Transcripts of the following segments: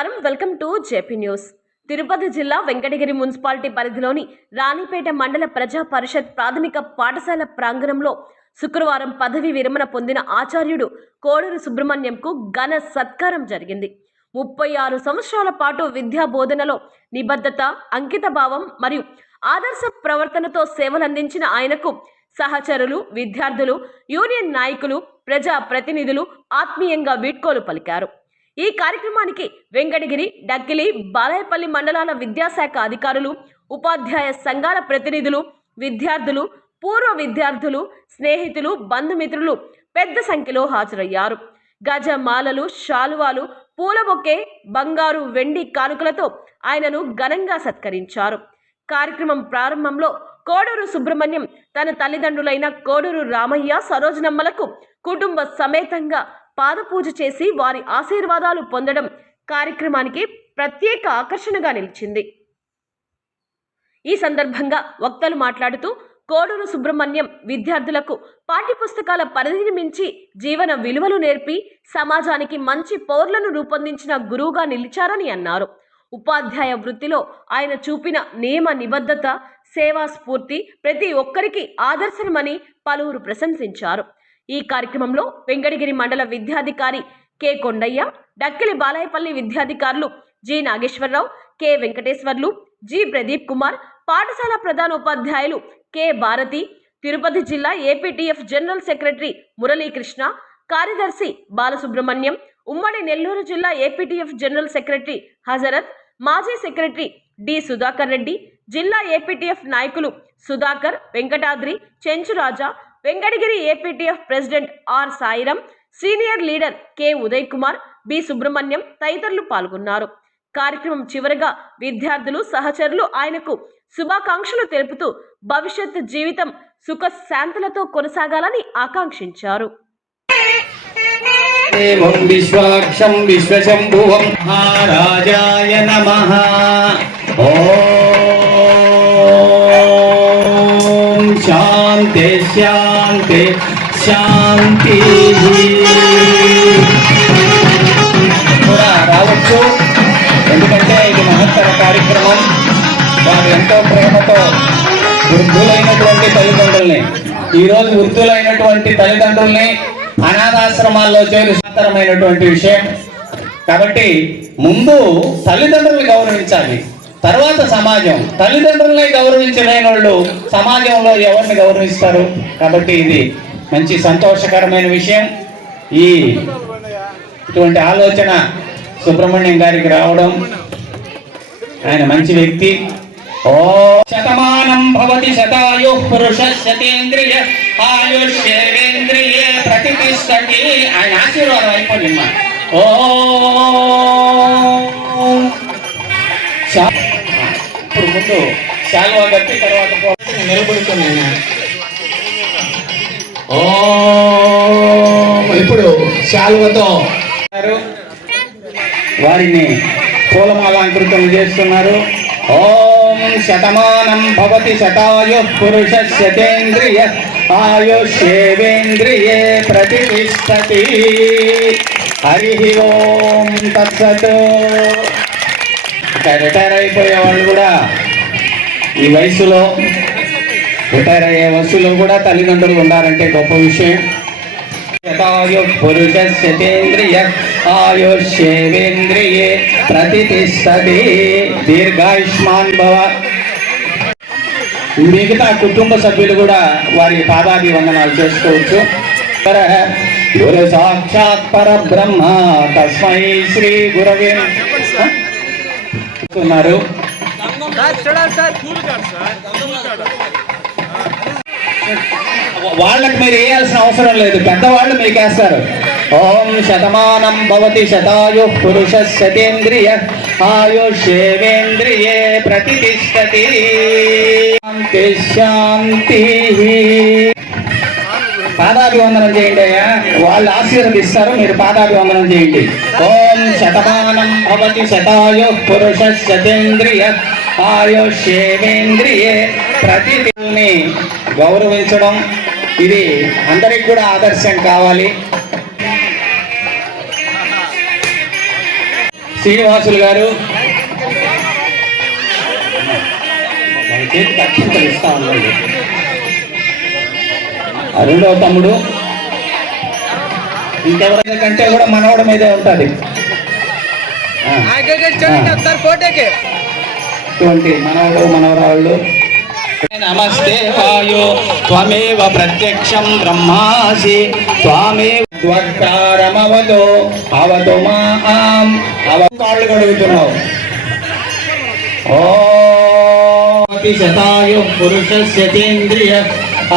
నమస్కారం, welcome to JP news. Tirupati జిల్లా Venkatagiri municipality పరిధిలోని రాణిపేట మండల ప్రజా పరిషత్ ప్రాథమిక పాఠశాల ప్రాంగణంలో శుక్రవారం పదవి విరమణ పొందిన ఆచార్యుడు కోడూరు సుబ్రహ్మణ్యంకు ఘన సత్కారం జరిగింది. 36 సంవత్సరాల పాటు విద్యా బోధనలో నిబద్ధత, అంకితభావం మరియు ఆదర్శ ప్రవర్తనతో సేవలందించిన ఆయనకు సహచరులు, విద్యార్థులు, యూనియన్ నాయకులు, ప్రజా ప్రతినిధులు ఆత్మీయంగా వీడ్కోలు పలికారు. ఈ కార్యక్రమానికి వెంకటగిరి, డక్కిలి, బాలాయపల్లి మండలాల విద్యాశాఖ అధికారులు, ఉపాధ్యాయ సంఘాల ప్రతినిధులు, విద్యార్థులు, పూర్వ విద్యార్థులు, స్నేహితులు, బంధుమిత్రులు పెద్ద సంఖ్యలో హాజరయ్యారు. గజమాలలు, శాలువాలు, పూల బొకే, బంగారు, వెండి కానుకలతో ఆయనను ఘనంగా సత్కరించారు. కార్యక్రమం ప్రారంభంలో కోడూరు సుబ్రహ్మణ్యం తన తల్లిదండ్రులైన కోడూరు రామయ్య, సరోజనమ్మలకు కుటుంబ సమేతంగా పాదపూజ చేసి వారి ఆశీర్వాదాలు పొందడం కార్యక్రమానికి ప్రత్యేక ఆకర్షణగా నిలిచింది. ఈ సందర్భంగా వక్తలు మాట్లాడుతూ కోడూరు సుబ్రహ్మణ్యం విద్యార్థులకు పాఠ్యపుస్తకాల పరిధిని మించి జీవన విలువలు నేర్పి సమాజానికి మంచి పౌరులను రూపొందించిన గురువుగా నిలిచారని అన్నారు. ఉపాధ్యాయ వృత్తిలో ఆయన చూపిన నియమ నిబద్ధత, సేవా స్ఫూర్తి ప్రతి ఒక్కరికి ఆదర్శనమని పలువురు ప్రశంసించారు. ఈ కార్యక్రమంలో వెంకటగిరి మండల విద్యాధికారి కె కొండయ్య, డక్కిలి బాలాయపల్లి విద్యాధికారులు G Nageswararao, K Venkateswarlu, G Pradeep Kumar, పాఠశాల ప్రధానోపాధ్యాయులు కె భారతి, తిరుపతి జిల్లా ఏపీటీఎఫ్ జనరల్ సెక్రటరీ మురళీకృష్ణ, కార్యదర్శి బాలసుబ్రహ్మణ్యం, ఉమ్మడి నెల్లూరు జిల్లా ఏపీటీఎఫ్ జనరల్ సెక్రటరీ హజరత్, మాజీ సెక్రటరీ డి సుధాకర్ రెడ్డి, జిల్లా ఏపీటీఎఫ్ నాయకులు Sudhakar, Venkatadri, Chenchuraja, Venkatagiri APTF president R Sairam, senior leader K Uday Kumar, B Subrahmanyam తదితరులు పాల్గొన్నారు. కార్యక్రమం చివరగా విద్యార్థులు, సహచరులు ఆయనకు శుభాకాంక్షలు తెలుపుతూ భవిష్యత్ జీవితం సుఖ శాంతులతో కొనసాగాలని ఆకాంక్షించారు. విశ్వాక్షం విశ్వశంభువం మహారాజాయ నమః. ఓం శాంతి శాంతి శాంతి. రావచ్చు, ఎందుకంటే ఇది మహత్తర కార్యక్రమం. వారు ఎంతో ప్రేమతో వృద్ధులైనటువంటి తల్లిదండ్రుల్ని, ఈరోజు వృద్ధులైనటువంటి తల్లిదండ్రుల్ని అనాథాశ్రమాల్లో చేరుతరమైనటువంటి విషయం. కాబట్టి ముందు తల్లిదండ్రుల్ని గౌరవించాలి, తర్వాత సమాజం. తల్లిదండ్రుల్ని గౌరవించలేని వాళ్ళు సమాజంలో ఎవరిని గౌరవిస్తారు? కాబట్టి ఇది మంచి సంతోషకరమైన విషయం. ఇటువంటి ఆలోచన సుబ్రహ్మణ్యం గారికి రావడం, ఆయన మంచి వ్యక్తి. ఓ శతమానం భవతి శతాయు పురుష శతేంద్రియ ఆయుష్యేంద్రియే ప్రతిష్టతి. ఆయన ఆశీర్వాదం అయిపోయింది. ఓ ఇప్పుడు ముందు శాల్వా కట్టి తర్వాత నిలబడుతున్నాను. ఓ ఇప్పుడు శాల్వతో వారిని పూలమాలంకృతం చేస్తున్నారు. ఓం శతమానం భవతి శతాయు పురుష శతేంద్రియ ఆయుష్యేంద్రియే ప్రతిష్టతి. హరి ఓం తత్సత్. రిటైర్ అయిపోయే వాళ్ళు కూడా ఈ వయసులో, రిటైర్ అయ్యే వయసులో కూడా తల్లిదండ్రులు ఉండాలంటే గొప్ప విషయం. శతాయు పురుష శతేంద్రియ ఆయుష్యేంద్రియే ప్రతిష్టతి. దీర్ఘాయుష్మాన్ భవ. మిగతా కుటుంబ సభ్యులు కూడా వారి పాదాభివందనాలు చేసుకోవచ్చు. గురు సాక్షాత్ పరబ్రహ్మ తస్మై శ్రీ గురవే ఉన్నారు. వాళ్ళకి మీరు వేయాల్సిన అవసరం లేదు, పెద్దవాళ్ళు మీకు వేస్తారు. ఓం శతమానం భవతి శతాయు పురుష శతేంద్రియ ఆయుష్యేంద్రియే ప్రతిష్టతి. శాంతి శాంతి. పాదాభివందనం చేయండి అయ్యా, వాళ్ళు ఆశీర్వదిస్తారు, మీరు పాదాభివందనం చేయండి. ఓం శతమానం భవతి శతాయు పురుష శతేంద్రియ ఆయుష్యేంద్రియే ప్రతిని గౌరవించడం ఇది అందరికి కూడా ఆదర్శం కావాలి. శ్రీనివాసులు గారు వాళ్ళ చేతికి అక్షంతలు ఇస్తా ఉండండి. రెండవ తమ్ముడు ఇంకెవరి కంటే కూడా మనవడ మీదే ఉంటుంది. ఇటువంటి మనవడు మనవరాళ్ళు. నమస్తే వాయో త్వమేవ ప్రత్యక్షం బ్రహ్మాసి త్వమేవ త్వత్కారమవతో అవతు మాం కాళ్ళు కడుగుతున్నావు. ఓపి శతాయు పురుషస్య తేంద్రియ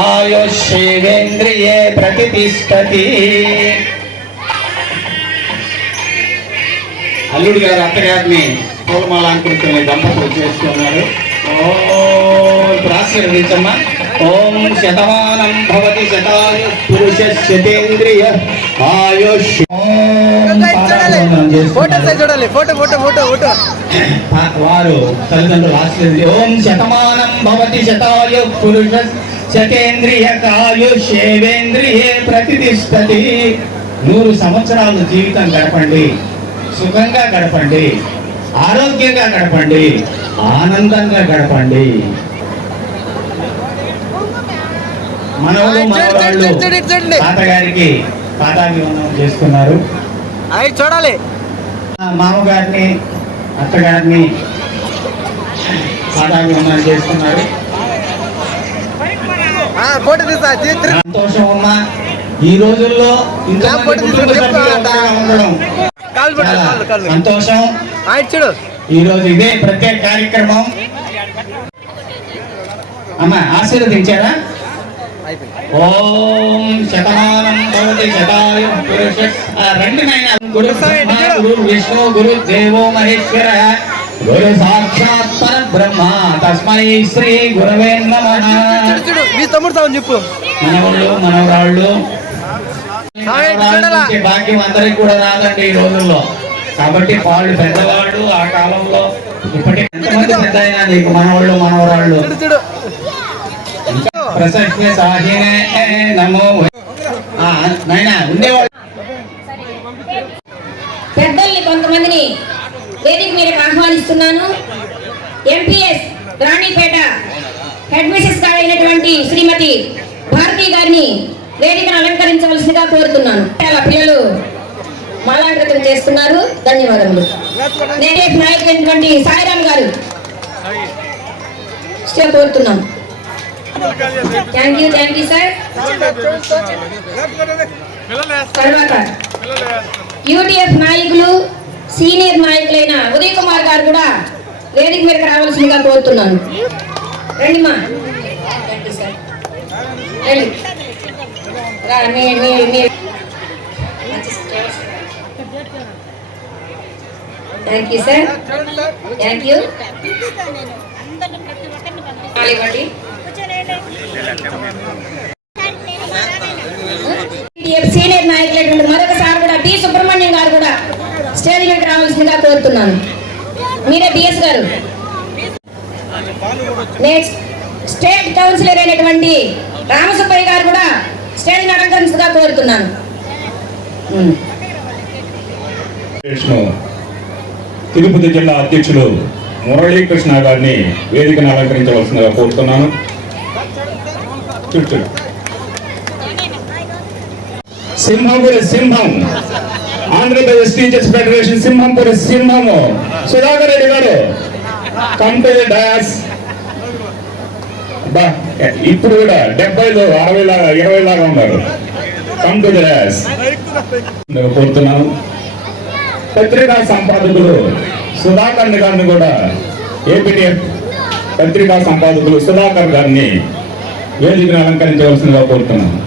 ఆయుష్యేంద్రియే ప్రతిష్టతి. అల్లుడి గారు అత్తగారిని పూలమాల అనుకుంటున్న దంపతులు చేస్తున్నారు. ఇప్పుడు ఆశీర్వదించమ్మా. ఓం శతమానం భవతి శతాయు పురుషేంద్రియ ఆయుష్. వారు తల్లిదండ్రులు ఆశీర్వది. ఓం శతమానం భవతి శతాయు పురుషేంద్రియ ఆయుష్యేంద్రియే ప్రతిష్టతి. 100 సంవత్సరాలు జీవితం గడపండి, సుఖంగా గడపండి, ఆరోగ్యంగా గడపండి, ఆనందంగా గడపండి. మనవలు మనవరాళ్ళు తాతగారికి పాదాభివందనం చేస్తున్నారు. చూడాలి. మామగారిని అత్తగారిని పాదాభివందనం చేస్తున్నారు. సంతోషం అమ్మా. ఈ రోజుల్లో ఉండడం సంతోషం. ఈ రోజు ఇదే ప్రత్యేక కార్యక్రమం. అమ్మా ఆశీర్వదించారా? ఓం శతమానం భవతి శతాయు పురుష. రెండు నాయన. గురు గురు విష్ణు గురు దేవో మహేశ్వర గురు సాక్షాత్ పరబ్రహ్మ తస్మై శ్రీ గురవే నమః. మీ తమ్ముడు తాను చెప్పు. మనవాళ్ళు మనవరాళ్ళు భాగ్యం అందరికి కూడా రాదండి ఈ రోజుల్లో. కాబట్టి వాళ్ళు పెద్దవాళ్ళు ఆ కాలంలో. ఇప్పటికి ఎంతమంది పెద్ద అయినా నీకు మనవాళ్ళు మనవరాళ్ళు. ప్రశస్తి సాహినే నమో. నాయనా ఉండేవాళ్ళు. పెద్దల్ని కొంతమందిని వేదిక మీదకి ఆహ్వానిస్తున్నాను. ఎంపీఎస్ రాణిపేట హెడ్ మిస్సెస్ గారు అయినటువంటి శ్రీమతి భారతి గారిని వేదికను అలంకరించవలసిందిగా కోరుతున్నాను. పిల్లలు మాలాంకృతం చేస్తున్నారు. ధన్యవాదములు. నేటివ్ నాయకులైనటువంటి సాయిరామ్ గారు కోరుతున్నాం. Thank you sir. తర్వాత యూటీఎఫ్ నాయకులు సీనియర్ నాయకులైన ఉదయ్ కుమార్ గారు కూడా వేదిక మీదకి రావాల్సిందిగా కోరుతున్నాను. రండిమా. Thank you sir. Thank you. Senior నాయకులైనటువంటి మరొకసారి కూడా బి సుబ్రహ్మణ్యం గారు కూడా స్టేజ్ మీద రావాల్సిందిగా కోరుతున్నాను. మీరే బిఎస్ గారు. నెక్స్ట్ స్టేట్ కౌన్సిలర్ అయినటువంటి రామసుబ్బయ్య గారు కూడా స్టేజ్ అలంకరించగా కోరుతున్నాను. తిరుపతి జిల్లా అధ్యక్షులు మురళీకృష్ణ గారిని వేదికను అలంకరించవలసిందిగా కోరుతున్నాను. సింహంపురి సింహం ఆంధ్రప్రదేశ్ టీచర్స్ ఫెడరేషన్ సింహంపురి సింహము సుధాకర్ రెడ్డి గారు కంపెనీ డయాస్. ఇప్పుడు కూడా 70లో 60 లాగా 20 లాగా ఉన్నారు. కంపెనీ డయాస్ కోరుతున్నాను. పత్రికా సంపాదకులు సుధాకర్ గారిని కూడా ఏపీటీఎఫ్ పత్రికా సంపాదకులు సుధాకర్ గారిని వేదికను అలంకరించవలసిందిగా కోరుతున్నాను.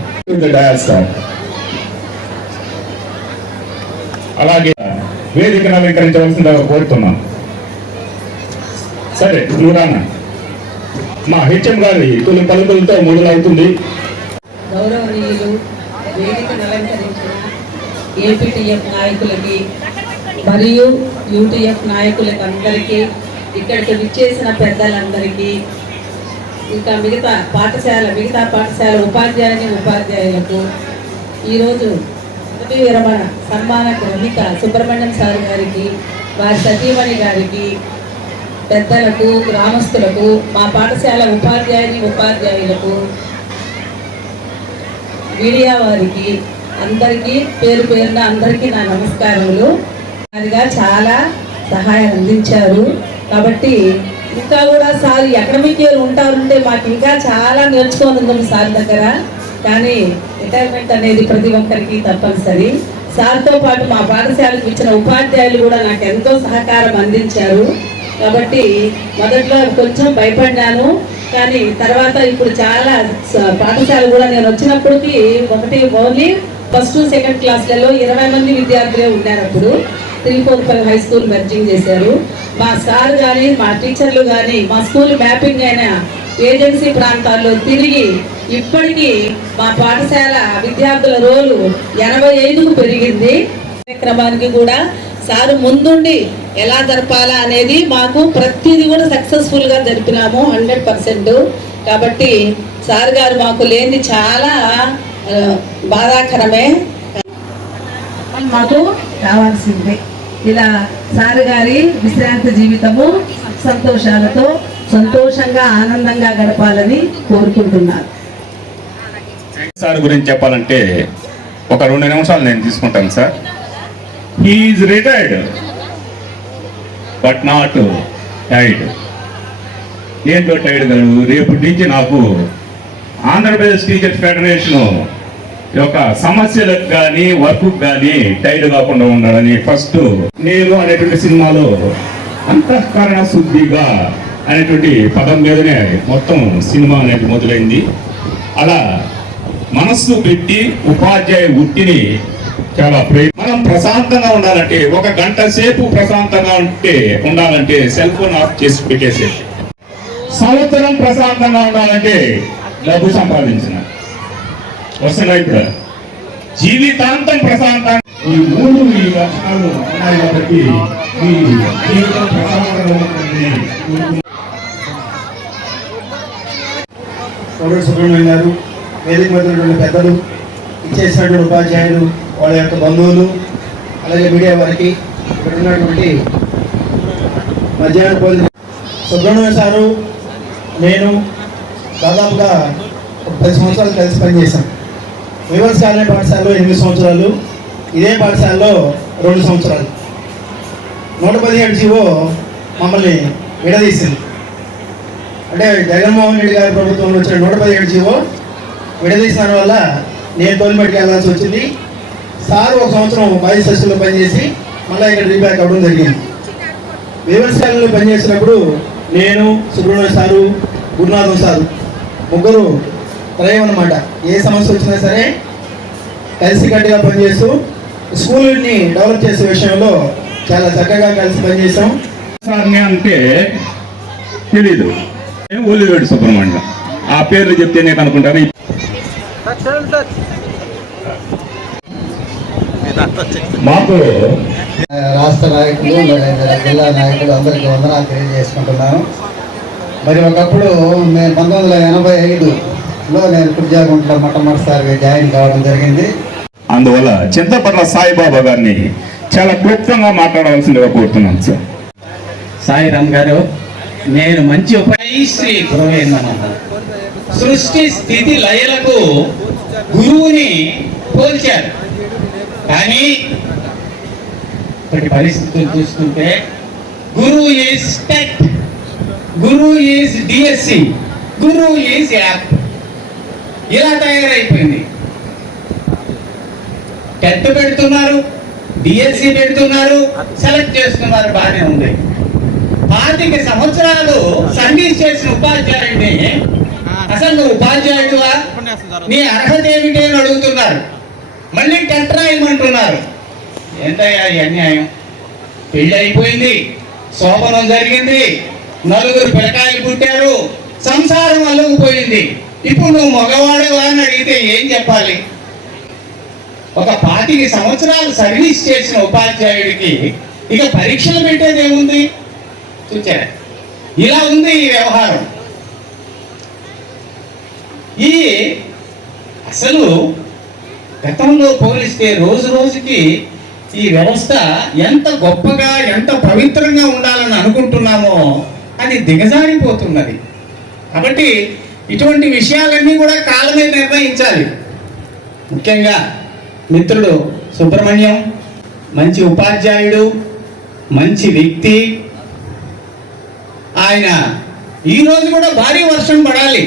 అలాగే వేదికను అలంకరించవలసిందిగా కోరుతున్నాను. సరే నూరానా మా హెచ్ఎం గారి తొలి పలుకులతో మొదలవుతుంది. గౌరవనీయులు వేదికను అలంకరించిన ఏపీటీఎఫ్ నాయకులకి మరియు యూటీఎఫ్ నాయకులకి అందరికీ, ఇక్కడికి విచ్చేసిన పెద్దలందరికీ, ఇంకా మిగతా పాఠశాల ఉపాధ్యాయులకు ఈరోజు పదవీ విరమణ సన్మాన గ్రహీత సుబ్రహ్మణ్యం సార్ గారికి వారి సతీమణి గారికి, పెద్దలకు, గ్రామస్తులకు, మా పాఠశాల ఉపాధ్యాయులకు, మీడియా వారికి అందరికీ పేరు పేరున అందరికీ నా నమస్కారములు. వారిగా చాలా సహాయం అందించారు. కాబట్టి ఇంకా కూడా సార్ అకాడమిక్ ఇయర్ ఉంటారంటే మాకు ఇంకా చాలా నేర్చుకొని ఉంది సార్ దగ్గర. కానీ రిటైర్మెంట్ అనేది ప్రతి ఒక్కరికి తప్పనిసరి. సార్తో పాటు మా పాఠశాలకు ఇచ్చిన ఉపాధ్యాయులు కూడా నాకు ఎంతో సహకారం అందించారు. కాబట్టి మొదట్లో కొంచెం భయపడ్డాను, కానీ తర్వాత ఇప్పుడు చాలా పాఠశాల కూడా నేను వచ్చినప్పటికీ ఓన్లీ ఫస్ట్ సెకండ్ క్లాస్లలో 20 మంది విద్యార్థులే ఉన్నారు. అప్పుడు 3, 4, 5 హై స్కూల్ మెర్జింగ్ చేశారు. మా సార్ కానీ మా టీచర్లు కానీ మా స్కూల్ మ్యాపింగ్ అయిన ఏజెన్సీ ప్రాంతాల్లో తిరిగి ఇప్పటికీ మా పాఠశాల విద్యార్థుల రోలు 85కు పెరిగింది. కార్యక్రమానికి కూడా సారు ముందుండి ఎలా జరపాలా అనేది మాకు ప్రతిదీ కూడా సక్సెస్ఫుల్గా జరిపినాము 100%. కాబట్టి సార్ గారు మాకు లేని చాలా బాధాకరమే. మాకు కావాల్సిందే ఇలా సార్ గారి విశ్రాంతి జీవితము సంతోషాలతో సంతోషంగా ఆనందంగా గడపాలని కోరుకుంటున్నారు. సార్ గురించి చెప్పాలంటే ఒక 2 నిమిషాలు నేను తీసుకుంటాను sir. He's retired but not tired. ఏంటో టైర్డ్ గారు, రేపటి నుంచి నాకు ఆంధ్రప్రదేశ్ టీచర్స్ ఫెడరేషన్ యొక్క సమస్యలకు కానీ వర్క్ కానీ టైర్డ్ కాకుండా ఉండాలని ఫస్ట్ నేను అనేటువంటి సినిమాలో అంతఃకరణ శుద్ధిగా అనేటువంటి పదం మీదనే మొత్తం సినిమా అనేది మొదలైంది. అలా మనస్సు పెట్టి ఉపాధ్యాయ వృత్తిని చాలా మనం ప్రశాంతంగా ఉండాలంటే 1 గంట సేపు ప్రశాంతంగా ఉండాలంటే సెల్ ఫోన్ ఆఫ్ చేసి పెట్టేసేది. సంవత్సరం ప్రశాంతంగా ఉండాలంటే డబ్బు సంపాదించిన వస్తున్నాయి. ఇప్పుడు జీవితాంతం ప్రశాంతంగా ఈ 3 లక్షణాలు ఉన్నాయి కాబట్టి ఈ జీవితం ప్రశాంతంగా ఉంటుంది. సుబ్రహ్మణ్యం గారు, వేదిక మధ్యటువంటి పెద్దలు, ఇచ్చేసినటువంటి ఉపాధ్యాయులు, వాళ్ళ యొక్క బంధువులు, అలాగే మీడియా వారికి, ఇక్కడ ఉన్నటువంటి మధ్యాహ్న భోజనం సుబ్రహ్మణ్యం సారు నేను దాదాపుగా 10 సంవత్సరాలు కలిసి పనిచేశాం. వివర్స్ కాలనీ పాఠశాలలో 8 సంవత్సరాలు, ఇదే పాఠశాలలో 2 సంవత్సరాలు. 117 జీవో మమ్మల్ని విడదీసింది. అంటే జగన్మోహన్ రెడ్డి గారి ప్రభుత్వంలో వచ్చిన 117 జీవో విడదీసిన వల్ల నేను తోలిమెట్టుకు వెళ్ళాల్సి వచ్చింది. సార్ 1 సంవత్సరం బాయ్స్ హాస్టల్లో పనిచేసి మళ్ళీ ఇక్కడ రీబ్యాక్ అవ్వడం జరిగింది. వ్యవసాయాలలో పనిచేసినప్పుడు నేను, సుబ్రహ్మణ్య సారు, గురునాథం సారు ముగ్గురు త్రయం అన్నమాట. ఏ సమస్య వచ్చినా సరే కలిసికట్టుగా పనిచేస్తూ స్కూల్ని డెవలప్ చేసే విషయంలో చాలా చక్కగా కలిసి పనిచేసాం. సార్ని అంటే తెలీదు, ఒల్లివేడు సుబ్రహ్మణ్యం ఆ పేర్లు చెప్తేనే కనుకుంటారు. మాకు రాష్ట్ర నాయకులు, జిల్లా నాయకులు అందరికీ వందనాలు తెలియజేసుకుంటున్నాను. మరి ఒకప్పుడు నేను 1985లో నేను కుర్జాగుంటలో మొట్టమొదటిసారిగా జాయిన్ కావడం జరిగింది. అందువల్ల చింతపట్ల సాయిబాబా గారిని చాలా క్లుప్తంగా మాట్లాడవలసిందిగా కోరుతున్నాను సార్. సాయిరామ్ గారు, నేను మంచి శ్రీ సృష్టి స్థితి లయలకు గురువుని పోల్చారు. కానీ ఇప్పటి పరిస్థితులు చూస్తుంటే గురువు ఈజ్ టెట్, గురువు ఈజ్ డిఎస్సి, గురువు ఈజ్ యాప్, ఇలా తయారైపోయింది. టెట్ పెడుతున్నారు, డిఎస్సి పెడుతున్నారు, సెలెక్ట్ చేస్తున్నారు, బాగానే ఉంది. 25 సంవత్సరాలు సర్వీస్ చేసిన ఉపాధ్యాయుడిని అసలు నువ్వు ఉపాధ్యాయుడువా, నీ అర్హత ఏమిటి అని అడుగుతున్నారు. మళ్ళీ టెట్ రాయమంటున్నారు. ఏంటయ్యా ఈ అన్యాయం? పెళ్ళి అయిపోయింది, శోభనం జరిగింది, 4 పిల్లకాయలు పుట్టారు, సంసారం అల్లుకుపోయింది. ఇప్పుడు నువ్వు మగవాడువా అని అడిగితే ఏం చెప్పాలి? ఒక 25 సంవత్సరాలు సర్వీస్ చేసిన ఉపాధ్యాయుడికి ఇక పరీక్షలు పెట్టేది ఏముంది? చూచారా, ఇలా ఉంది ఈ వ్యవహారం. ఈ అసలు గతంలో పోలిస్తే రోజు రోజుకి ఈ వ్యవస్థ ఎంత గొప్పగా ఎంత పవిత్రంగా ఉండాలని అనుకుంటున్నామో అది దిగజారిపోతున్నది. కాబట్టి ఇటువంటి విషయాలన్నీ కూడా కాలమే నిర్ణయించాలి. ముఖ్యంగా మిత్రుడు సుబ్రహ్మణ్యం మంచి ఉపాధ్యాయుడు, మంచి వ్యక్తి. ఆయన ఈరోజు కూడా భారీ వర్షం పడాలి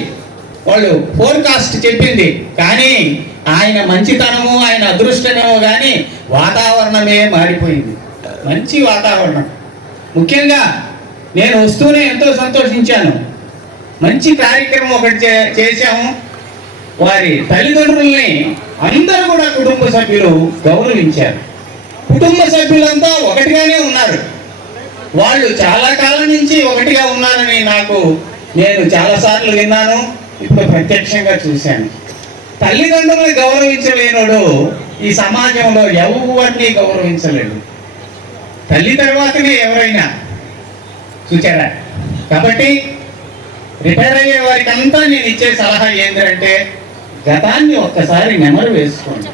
వాళ్ళు ఫోర్కాస్ట్ చెప్పింది, కానీ ఆయన మంచితనము ఆయన అదృష్టమేమో కానీ వాతావరణమే మారిపోయింది. మంచి వాతావరణం. ముఖ్యంగా నేను వస్తూనే ఎంతో సంతోషించాను. మంచి కార్యక్రమం ఒకటి చేశాము. వారి తల్లిదండ్రుల్ని అందరూ కూడా కుటుంబ సభ్యులు గౌరవించారు. కుటుంబ సభ్యులంతా ఒకటిగానే ఉన్నారు. వాళ్ళు చాలా కాలం నుంచి ఒకటిగా ఉన్నారని నేను చాలాసార్లు విన్నాను, ఇప్పుడు ప్రత్యక్షంగా చూశాను. తల్లిదండ్రుల్ని గౌరవించలేనోడు ఈ సమాజంలో ఎవరిని గౌరవించలేడు. తల్లి తర్వాతనే ఎవరైనా, చూచారా? కాబట్టి రిటైర్ అయ్యే వారికి అంతా నేను ఇచ్చే సలహా ఏంటంటే గతాన్ని ఒక్కసారి నెమరు వేసుకోండి.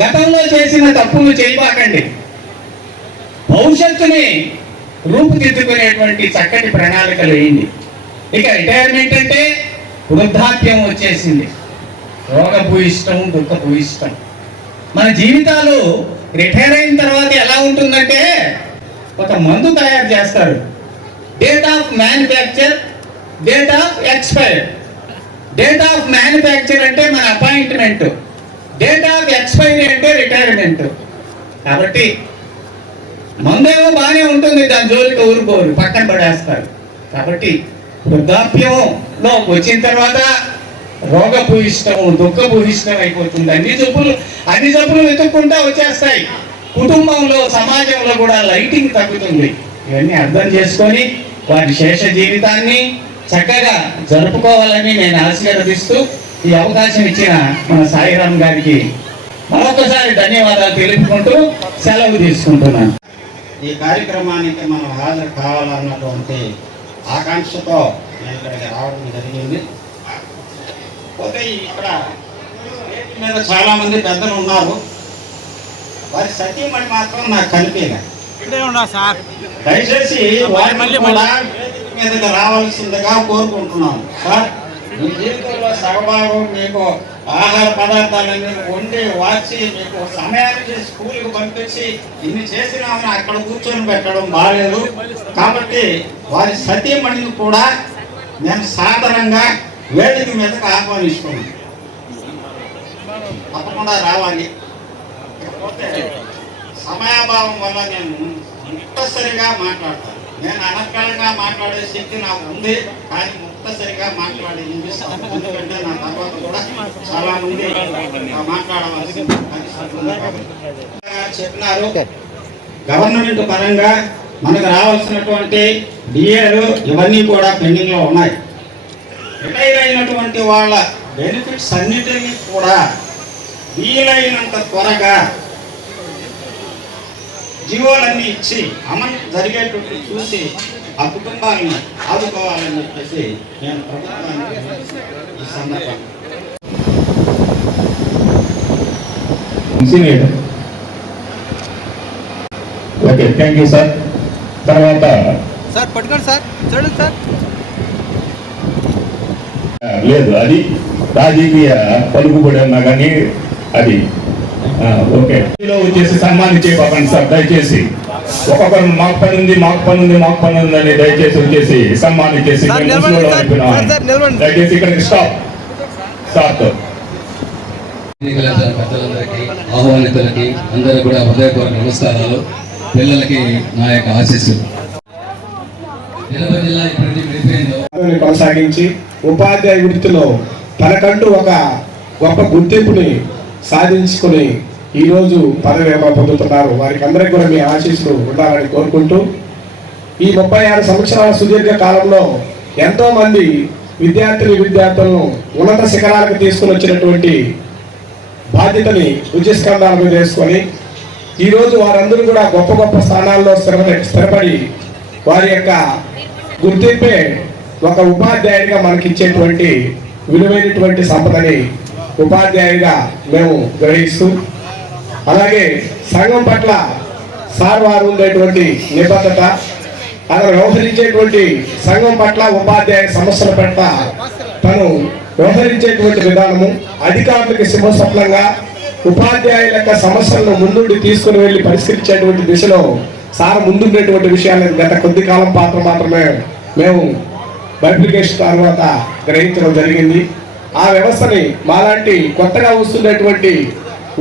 గతంలో చేసిన తప్పులు చేయబాకండి. భవిష్యత్తుని రూపుదిద్దుకునేటువంటి చక్కటి ప్రణాళికలు వేయండి. ఇక రిటైర్మెంట్ అంటే వృద్ధాప్యం వచ్చేసింది. రోగభూయిష్టం, దుఃఖభూయిష్టం. మన జీవితాలు రిటైర్ అయిన తర్వాత ఎలా ఉంటుందంటే ఒక మందు తయారు చేస్తారు. Date of manufacture, date of expire. Date of manufacture అంటే మన అపాయింట్మెంట్, డేట్ ఆఫ్ ఎక్స్పైరీ అంటే రిటైర్మెంట్. కాబట్టి మందేమో బాగానే ఉంటుంది, దాని జోలికి ఊరుకోరు, పక్కన పడేస్తారు. కాబట్టి వృద్ధాప్యంలో వచ్చిన తర్వాత రోగభూయిష్టం, దుఃఖభూయిష్టం అయిపోతుంది. అన్ని జబ్బులు వెతుక్కుంటా వచ్చేస్తాయి. కుటుంబంలో సమాజంలో కూడా లైటింగ్ తగ్గుతుంది. ఇవన్నీ అర్థం చేసుకొని వారి శేష జీవితాన్ని చక్కగా జరుపుకోవాలని నేను ఆశీర్వదిస్తూ ఈ అవకాశం ఇచ్చిన మన సాయిరామ్ గారికి మరొకసారి ధన్యవాదాలు తెలుపుకుంటూ సెలవు తీసుకుంటున్నాను. ఈ కార్యక్రమానికి మనం హాజరు కావాలన్నటువంటి ఆకాంక్షతో నేను ఇక్కడికి రావడం జరిగింది. పోతే ఇక్కడ వేదిక మీద చాలా మంది పెద్దలు ఉన్నారు. వారి సతీమణి మాత్రం నాకు కనిపించలే. దయచేసి వారి కూడా వేదిక మీదకి రావాల్సిందిగా కోరుకుంటున్నాను. సార్, మీ జీవితంలో సగభాగం మీకు ఆహార పదార్థాలన్నీ వండి వాచి మీకు సమయానికి స్కూల్కి పంపించి ఇన్ని చేసినామని అక్కడ కూర్చొని పెట్టడం బాగాలేదు. కాబట్టి వారి సతీమణిని కూడా నేను సాధారణంగా వేదిక మీదకి ఆహ్వానిస్తున్నాను. తప్పకుండా రావాలి. కాకపోతే సమయాభావం వల్ల నేను ముక్తసరిగా మాట్లాడతాను. నేను అనర్గళంగా మాట్లాడే శక్తి నాకు ఉంది, కానీ ముక్తసరిగా మాట్లాడే వినిపిస్తాను. ఎందుకంటే నా తర్వాత కూడా చాలా మంది మాట్లాడవలసి చెప్పినారు. గవర్నమెంట్ పరంగా మనకు రావాల్సినటువంటి డిఏలు ఇవన్నీ కూడా పెండింగ్లో ఉన్నాయి. రిటైర్ అయినటువంటి వాళ్ళ బెనిఫిట్స్ అన్నిటినీ కూడా వీలైనంత త్వరగా జీవోలన్నీ ఇచ్చి అమలు జరిగేటట్టు చూసి ఆ కుటుంబాలను ఆదుకోవాలని చెప్పేసి నేను ప్రభుత్వానికి ఈ సందర్భంగా ఓకే, థ్యాంక్ యూ సార్. తర్వాత సార్ పట్టుకోండి సార్, చూడండి సార్. లేదు, అది రాజకీయ పలుకుబడి అన్నా కానీ అది ఓకే వచ్చేసి సన్మానించేయకండి సార్. దయచేసి ఒక్కొక్కరు మాకు పని ఉంది అని దయచేసి వచ్చేసి సన్మానించేసి దయచేసి ఇక్కడికి స్టాప్. పెద్దలందరికీ, ఆహ్వానితులకి అందరూ కూడా హృదయపూర్వక నమస్కారాలు. పిల్లలకి నా యొక్క ఆశీస్సులు. జిల్లా ఇప్పటికీ కొనసాగించి ఉపాధ్యాయ వృత్తిలో తనకంటూ ఒక గొప్ప గుర్తింపుని సాధించుకుని ఈరోజు పదవి పొందుతున్నారు. వారికి అందరికీ కూడా మీ ఆశీస్సులు ఉండాలని కోరుకుంటూ, ఈ 36 సంవత్సరాల సుదీర్ఘ కాలంలో ఎంతో మంది విద్యార్థులను ఉన్నత శిఖరాలకు తీసుకుని వచ్చినటువంటి బాధ్యతని ఉచిస్కంధాల మీద వేసుకొని ఈరోజు వారందరూ కూడా గొప్ప గొప్ప స్థానాల్లో స్థిరపడి వారి యొక్క గుర్తింపే ఒక ఉపాధ్యాయుడిగా మనకిచ్చేటువంటి విలువైనటువంటి సంపదని ఉపాధ్యాయుడిగా మేము గ్రహిస్తూ అలాగే సంఘం పట్ల సార్ వారు ఉండేటువంటి నిబద్ధత, అతను వ్యవహరించేటువంటి సంఘం పట్ల ఉపాధ్యాయ సమస్యల పట్ల తను వ్యవహరించేటువంటి విధానము, అధికారులకు సింహస్వప్నంగా ఉపాధ్యాయుల యొక్క సమస్యలను ముందుండి తీసుకుని వెళ్ళి పరిష్కరించేటువంటి దిశలో సార్ ముందుండేటువంటి విషయాలను గత కొద్ది కాలం పాత్ర మాత్రమే మేము బైఫికేషన్ తర్వాత గ్రహించడం జరిగింది. ఆ వ్యవస్థని మాలాంటి కొత్తగా వస్తున్నటువంటి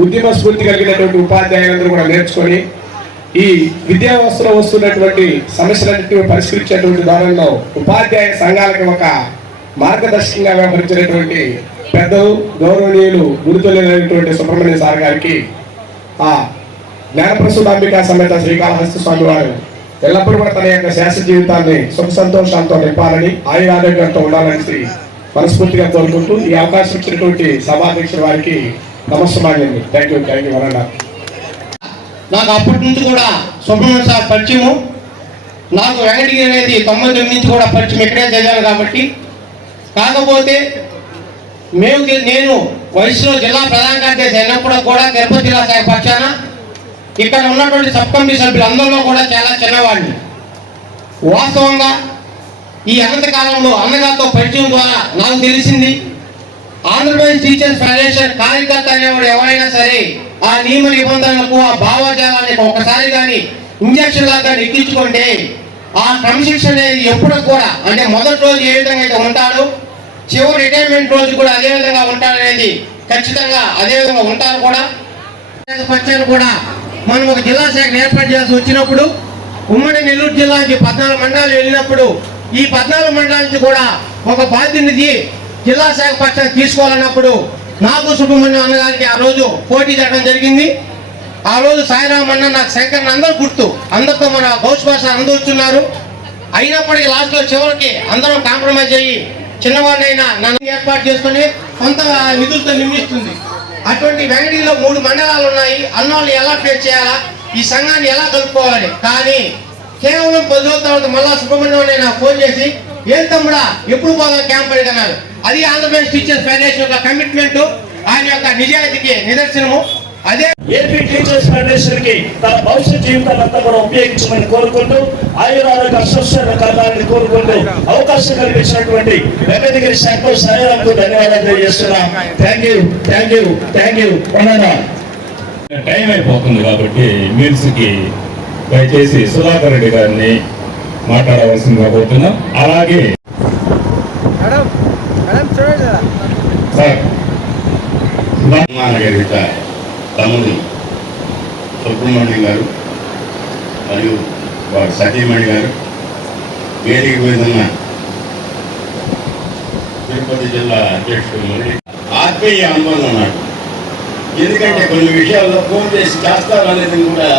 ఉద్యమ స్ఫూర్తి కలిగినటువంటి ఉపాధ్యాయులందరూ కూడా నేర్చుకొని ఈ విద్యా వ్యవస్థలో వస్తున్నటువంటి సమస్యలన్నింటినీ పరిష్కరించేటువంటి దానిలో ఉపాధ్యాయ సంఘాలకు ఒక మార్గదర్శకంగా వ్యవహరించినటువంటి పెద్దలు గౌరవనీయులు గురుతులైనటువంటి సుబ్రహ్మణ్య సార్ గారికి ఆ జ్ఞానప్రసూడాంబికా సమేత శ్రీకాళహస్తి స్వామి వారు ఎల్లప్పుడూ కూడా తన యొక్క శాస్త్ర జీవితాన్ని సుఖ సంతోషాలతో నింపాలని, ఆయురారోగ్యంతో ఉండాలని మనస్ఫూర్తిగా కోరుకుంటూ ఈ అవకాశం ఇచ్చినటువంటి సభాధ్యక్షుల వారికి నమస్కారం. థ్యాంక్ యూ వరణ. నాకు అప్పటి నుంచి కూడా సుబ్రహ్మణ్య సార్ పరిచయము. నాకు వెంకటగిరి అనేది 99 నుంచి కూడా పరిచయం, ఇక్కడే చదివాను కాబట్టి. కాకపోతే నేను వయసులో జిల్లా ప్రధాన కార్యదర్శి అయినప్పుడు కూడా తిరుపతి జిల్లా శాఖ పక్షాన ఇక్కడ ఉన్నటువంటి సబ్ కమిటీ సభ్యులందరిలో కూడా చాలా చిన్నవాడిని. వాస్తవంగా ఈ అనంతకాలంలో అన్నగారితో పరిచయం ద్వారా నాకు తెలిసింది, ఆంధ్రప్రదేశ్ టీచర్స్ ఫెడరేషన్ కార్యకర్త అనేవాడు ఎవరైనా సరే ఆ నియమ నిబంధనలకు, ఆ భావజాలానికి ఒకసారి కానీ ఇంజక్షన్ లాగా ఎక్కించుకుంటే ఆ క్రమశిక్షణ అనేది ఎప్పుడు కూడా, అంటే మొదటి రోజు ఏ విధంగా అయితే ఉంటాడో చివరి రిటైర్మెంట్ రోజు కూడా అదే విధంగా ఉంటాడనేది ఖచ్చితంగా అదే విధంగా ఉంటారు కూడా. పక్షాన్ని కూడా మనం ఒక జిల్లా శాఖను ఏర్పాటు చేయాల్సి వచ్చినప్పుడు ఉమ్మడి నెల్లూరు జిల్లాకి 14 మండలాలు వెళ్ళినప్పుడు ఈ 14 మండలాల నుంచి కూడా ఒక బాధ్యతని జిల్లా శాఖ పక్షాన్ని తీసుకోవాలన్నప్పుడు నాకు సుబ్రహ్మణ్యం అన్నగారికి ఆ రోజు పోటీ చేయడం జరిగింది. ఆ రోజు సాయిరామ్ అన్న, నాకు శంకర్ అందరూ గుర్తు, అందరితో మన గౌస్ భాష అందరూ వచ్చున్నారు. అయినప్పటికీ లాస్ట్లో చివరికి అందరం కాంప్రమైజ్ అయ్యి చిన్నవాడినైనా నన్ను ఏర్పాటు చేసుకుని కొంత నిధులతో నిర్మిస్తుంది. అటువంటి వెంకటగిరిలో 3 మండలాలు ఉన్నాయి. అన్నోళ్ళు ఎలా ఫేస్ చేయాలా, ఈ సంఘాన్ని ఎలా కలుపుకోవాలి. కానీ కేవలం 10 రోజుల తర్వాత మళ్ళా సుబ్రహ్మణ్యం నాకు ఫోన్ చేసి, ఏం తమ్ముడా ఎప్పుడు పోదాం క్యాంప్ అడిగినారు. అది ఆంధ్రప్రదేశ్ టీచర్స్ ఫెడరేషన్ యొక్క కమిట్మెంట్, ఆయన యొక్క నిజాయితీకి నిదర్శనము. అదే ఏపీ టీచర్స్ ఫెడరేషన్ కి తన భవిష్యత్ జీవితాలంతా కూడా ఉపయోగించమని కోరుకుంటూ, ఆయురారోగ్య అస్వస్థత కలగాలని కోరుకుంటూ అవకాశం కల్పించినటువంటి వెంకటగిరి శాఖ సాయిరాంకు ధన్యవాదాలు తెలియజేస్తున్నాం. Thank you. టైం అయిపోతుంది కాబట్టి మీల్స్కి దయచేసి సుధాకర్ రెడ్డి గారిని మాట్లాడవలసిందిగా కోరుతున్నాం. అలాగే సార్ తమ్ముడు సుబ్రహ్మణ్యం గారు మరియు వారి సతీమణి గారు, వేదిక మీద ఉన్న తిరుపతి జిల్లా అధ్యక్షుడు ఆత్మీయ అనుబంధం ఉన్నాడు. ఎందుకంటే కొన్ని విషయాల్లో ఫోన్ చేసి చేస్తారు అనేది కూడా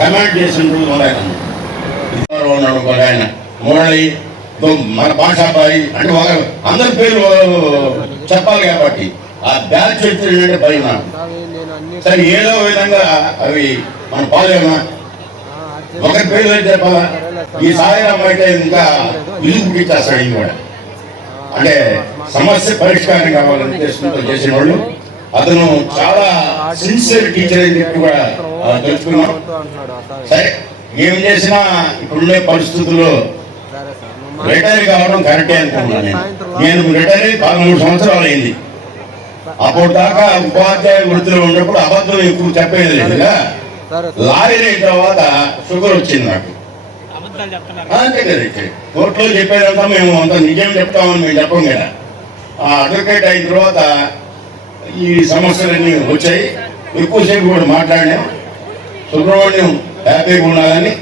కమాండ్ చేసిన రోజులు ఉన్నాడు. ఒక ఆయన మురళి, మన భాషాబాయి అంటే ఒక అందరి పేర్లు చెప్పాలి కాబట్టి ఆ బ్యాచ్ చెప్తుంటే భయం నాకు. సరే ఏదో విధంగా అవి మనం పాలేమా, ఒకరి పేర్లు చెప్పాలా. ఈ సాయిరామ్ అయితే ఇంకా ఇల్లు పుట్టించేస్తాడు. ఇవి కూడా అంటే సమస్య పరిష్కారం కావాలని ఉద్దేశంతో చేసిన వాళ్ళు. అతను చాలా సిన్సియర్ టీచర్ అని చెప్పి కూడా తెలుసుకున్నాం. సరే ఏం చేసినా ఇప్పుడున్న పరిస్థితుల్లో రిటైర్ కావడం కరెక్టే అనుకుంటున్నాను. నేను రిటైర్ 13 సంవత్సరాలు అయింది. అప్పుడు దాకా ఉపాధ్యాయ వృత్తిలో ఉన్నప్పుడు అబద్ధం ఎక్కువ చెప్పేది లేదు. లారీ అయిన తర్వాత షుగర్ వచ్చింది నాకు. అంతే కదా, కోర్టులో చెప్పేదంతా మేము అంత నిజం చెప్తామని మేము చెప్పం కదా. ఆ అడ్వకేట్ అయిన తర్వాత ఈ సమస్యలన్నీ వచ్చాయి. ఎక్కువసేపు కూడా మాట్లాడినాం. సుబ్రహ్మణ్యం హ్యాపీగా ఉండాలని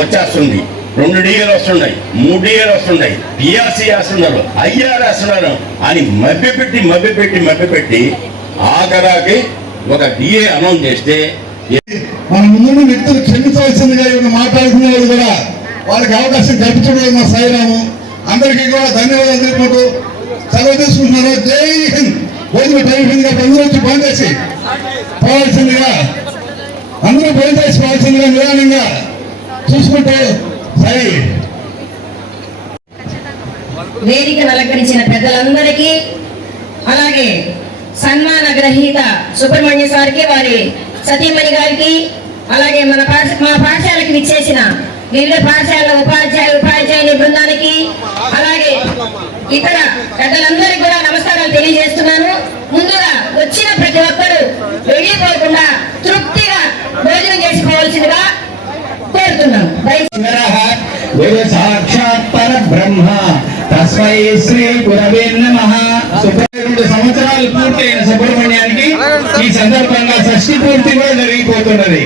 వచ్చేస్తుంది. 2 డిఏలు వస్తున్నాయి, 3 డిఏలు వస్తున్నాయి, టిఆర్సీ వేస్తున్నారు, ఐఆర్ వేస్తున్నారు అని మభ్యపెట్టి ఆఖరాకి ఒక డిఏ అనౌన్స్ చేస్తే మన ముందు వ్యక్తులు క్షమించవలసిందిగా మాట్లాడుకునే వాళ్ళు కూడా వాళ్ళకి అవకాశం కల్పించడం మా సాయిరాము. అందరికీ కూడా ధన్యవాదాలు తెలుపుకుంటూ సెలవు తీసుకుంటున్నారు. జై హింద్. భోజనం టైం అందరూ వచ్చి పనిచేసి పోవాల్సిందిగా, అందరూ పనిచేసి పోవాల్సిందిగా నిదానంగా చూసుకుంటూ సై వేదికను అలంకరించిన పెద్దలందరికీ, అలాగే సన్మాన గ్రహీత సుబ్రహ్మణ్య సార్కి, వారి సతీమణి గారికి, అలాగే మా పాఠశాలకి విచ్చేసిన వివిధ పాఠశాల ఉపాధ్యాయుని బృందానికి, అలాగే ఇక్కడ పెద్దలందరికీ కూడా నమస్కారాలు తెలియజేస్తున్నాను. ముందుగా వచ్చిన ప్రతి ఒక్కరూ వెళ్ళిపోకుండా తృప్తిగా భోజనం చేసుకోవాల్సిందిగా కోరుతున్నాను. గురు సాక్షాత్ పరబ్రహ్మ తస్మై శ్రీ గురవే నమః. 2 సంవత్సరాలు పూర్తయిన సుబ్రహ్మణ్యానికి ఈ సందర్భంగా షష్ఠి పూర్తి కూడా జరిగిపోతున్నది.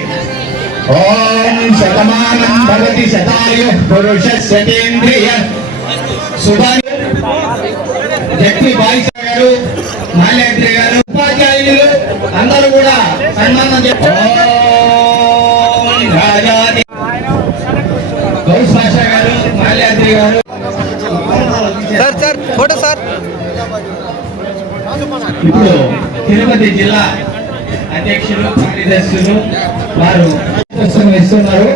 ఓం శతమానం భవతి శతాయు పురుష శతేంద్రియ సుధాని జక్తి బాయిస గారు, మాల్యాద్రి గారు, ఉపాధ్యాయులు అందరూ కూడా సన్మానం చేస్తారు. రాజాది గౌస్ భాషా గారు, మాల్యాద్రి గారు. Sir photo sir. ఇప్పుడు తిరుపతి జిల్లా అధ్యక్షులు, కార్యదర్శులు వారు ఇస్తున్నారు.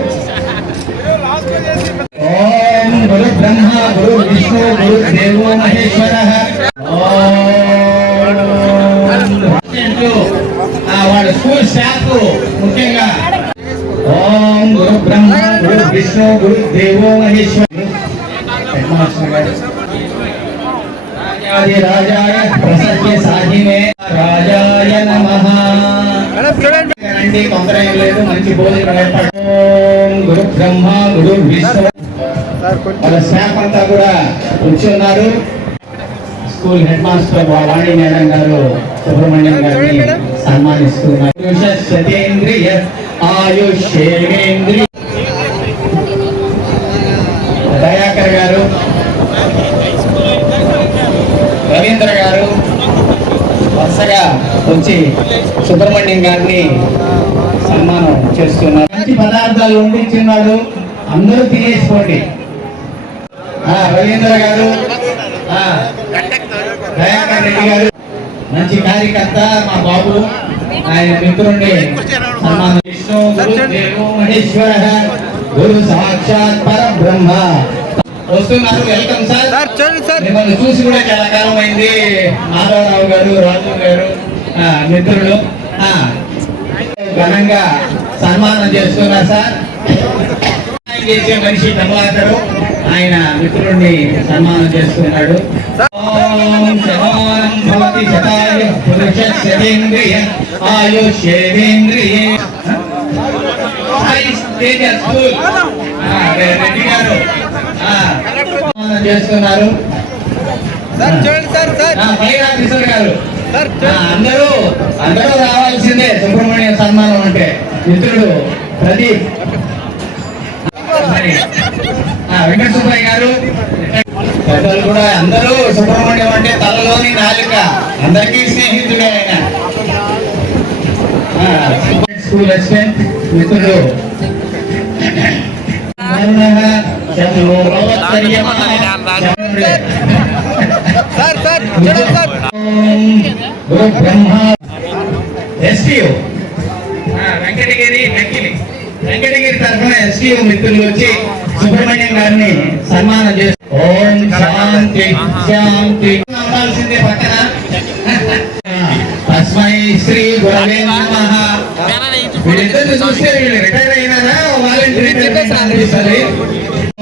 ఓం గురు బ్రహ్మ గురు విష్ణు గురు దేవో మహేశ్వర. వాళ్ళ స్కూల్ స్టాఫ్ ముఖ్యంగా ఓం గురు బ్రహ్మ గురు విష్ణు గురు దేవో మహేశ్వర. రాజాయ ప్రసత్య సాహినే రాజాయ నమః. తొందర ఏం లేదు, మంచి భోజనం ఏర్పాటు. ఓం గురు బ్రహ్మ గురు విష్ణు. వాళ్ళ స్టాఫ్ అంతా కూడా వచ్చి ఉన్నారు. స్కూల్ హెడ్ మాస్టర్ వాణి మేడం గారు సుబ్రహ్మణ్యం గారిని సన్మానిస్తున్నారు. శతేంద్రియ ఆయుష్యేంద్రియ. దయాకర్ గారు, రవీంద్ర గారు వరుసగా వచ్చి సుబ్రహ్మణ్యం గారిని సన్మానం చేస్తున్నారు. మంచి పదార్థాలు వండించున్నారు, అందరూ తినేసుకోండి. రవీంద్ర గారు, దయాకర్ రెడ్డి గారు మంచి కార్యకర్త, మా బాబు, ఆయన మిత్రుడిని సన్మానం. విష్ణు గురు దేవో మహేశ్వర గురు సాక్షాత్ పరబ్రహ్మ వస్తున్నారు. Welcome sir. మిమ్మల్ని చూసి కూడా చాలా కాలం అయింది. మాధవరావు గారు, రాజు గారు మిత్రులు ఘనంగా సన్మానం చేస్తున్నారు సార్. చేసే మనిషి కమలాకరు, ఆయన మిత్రుడిని సన్మానం చేస్తున్నాడు. ఓం శతమానం భవతి శతాయ పురుష శతేంద్రియ ఆయుష్యేంద్రియే. రెడ్డి గారు చేస్తున్నారు. కిషోర్ గారు, అందరూ రావాల్సిందే. సుబ్రహ్మణ్య సన్మానం అంటే మిత్రుడు ప్రదీప్, వెంకట సుబ్బయ్య గారు, పెద్దలు కూడా అందరూ. సుబ్రహ్మణ్యం అంటే తలలోని నాలుక, అందరికీ స్నేహితుడే ఆయన. స్కూల్ అసిస్టెంట్ మిత్రుడు వెంకటగిరి తరఫున ఎస్టీఓ మిత్రులు వచ్చి సుబ్రహ్మణ్యం గారిని సన్మానం చేస్తారు. ఓం శాంతి శాంతి అవ్వాల్సిందే పక్కన. తస్మై శ్రీ గురవే నమః. వీళ్ళిద్దరు చూస్తే వీళ్ళు రిటైర్ అయినారా వాలంటీర్ అనిపిస్తుంది.